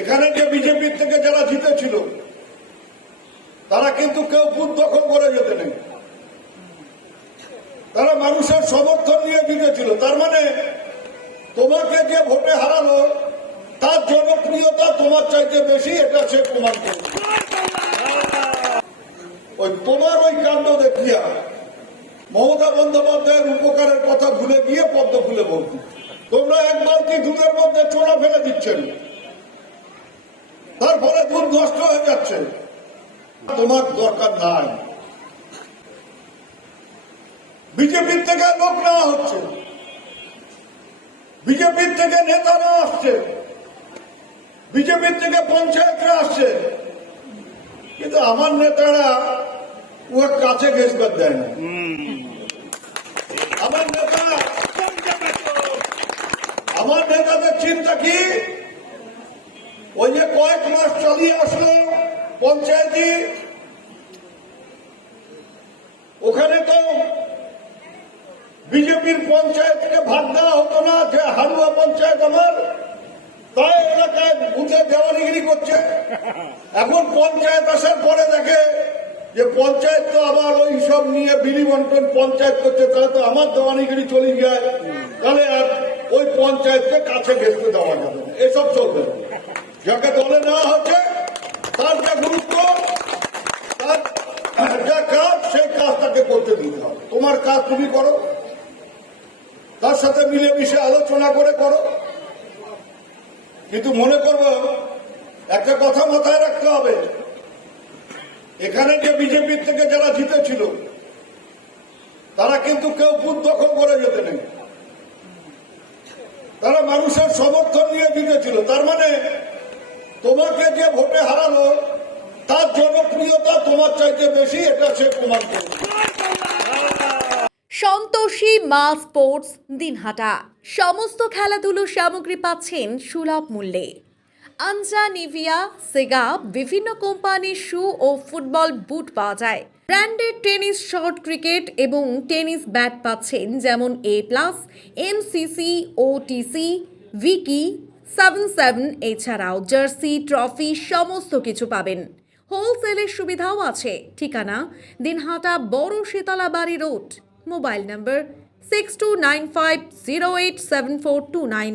এখানে যে বিজেপির থেকে যারা জিতেছিল, তারা কিন্তু কেউ বুথ দখল করে যেতে নেই। তারা মানুষের সমর্থন নিয়ে জিতেছিল। তার মানে তোমাকে যে ভোটে হারালো, তার জনপ্রিয়তা তোমার চাইতে বেশি, এটা সে প্রমাণ করবে। ওই তোমার ওই কাণ্ড দেখিয়া মমতা বন্দ্যোপাধ্যায়ের উপকারের কথা ভুলে গিয়ে পদ্ম ফুলে বলছি। তোমরা এক বালতি দুধের মধ্যে চোলা ফেলে দিচ্ছেন? তার ফলে দুধ নষ্ট হয়ে যাচ্ছে। তোমার দরকার নাই। বিজেপির থেকে লোক নেওয়া হচ্ছে। বিজেপির থেকে নেতারা আসছে বিজেপির থেকে পঞ্চায়েতরা আসছে। কিন্তু আমার নেতারা ওর কাছে ঘেসবার দেয় না। আমার নেতা আমার নেতাদের চিন্তা কি? ওই যে কয়েক মাস চালিয়ে আসলো পঞ্চায়েতি, ওখানে তো বিজেপির পঞ্চায়েতকে ভাগ দেওয়া হতো না, যে হারুয়া পঞ্চায়েত আমার, তাই এলাকায় বুঝে দেওয়ানিগিরি করছে। এখন পঞ্চায়েত আসার পরে দেখে যে পঞ্চায়েত তো আবার ওই সব নিয়ে বিলি বন্টন পঞ্চায়েত করছে, তাহলে তো আমার দেওয়ানিগিরি চলে যায়। তাহলে আর ওই পঞ্চায়েতকে কাছে ঘেসতে দেওয়া যাবে এসব চলবে না। যাকে দলে নেওয়া হচ্ছে, তার যা গুরুত্ব, তার যা কাজ, সেই কাজ তাকে করতে দিতে হবে। তোমার কাজ তুমি করো। তার সাথে মিলেমিশে আলোচনা করে করো। কিন্তু মনে করব, একটা কথা মাথায় রাখতে হবে। এখানে যে বিজেপির থেকে যারা জিতেছিল, তারা কিন্তু কেউ বুথ দখল করে যেতে নেই। তারা মানুষের সমর্থন নিয়ে জিতেছিল। তার মানে তোমাকে যে ভোটে হারালো, তার জনপ্রিয়তা তোমার চাইতে বেশি, এটা সে প্রমাণ করবে। সন্তোষী মা স্পোর্টস, দিনহাটা। সমস্ত খেলাধুলোর সামগ্রী পাচ্ছেন সুলভ মূল্যে। আনজা নিভিয়া, সেগা, বিভিন্ন কোম্পানির শু ও ফুটবল বুট পাওয়া যায়। ব্র্যান্ডেড টেনিস, শর্ট ক্রিকেট এবং টেনিস ব্যাট পাচ্ছেন, যেমন A plus MCC OTC Vicky seven seven এছাড়াও জার্সি, ট্রফি, সমস্ত কিছু পাবেন। হোলসেলের সুবিধাও আছে। ঠিকানা, দিনহাটা, বড় শীতলা বাড়ি road. Mobile number six two nine five zero eight seven four two nine.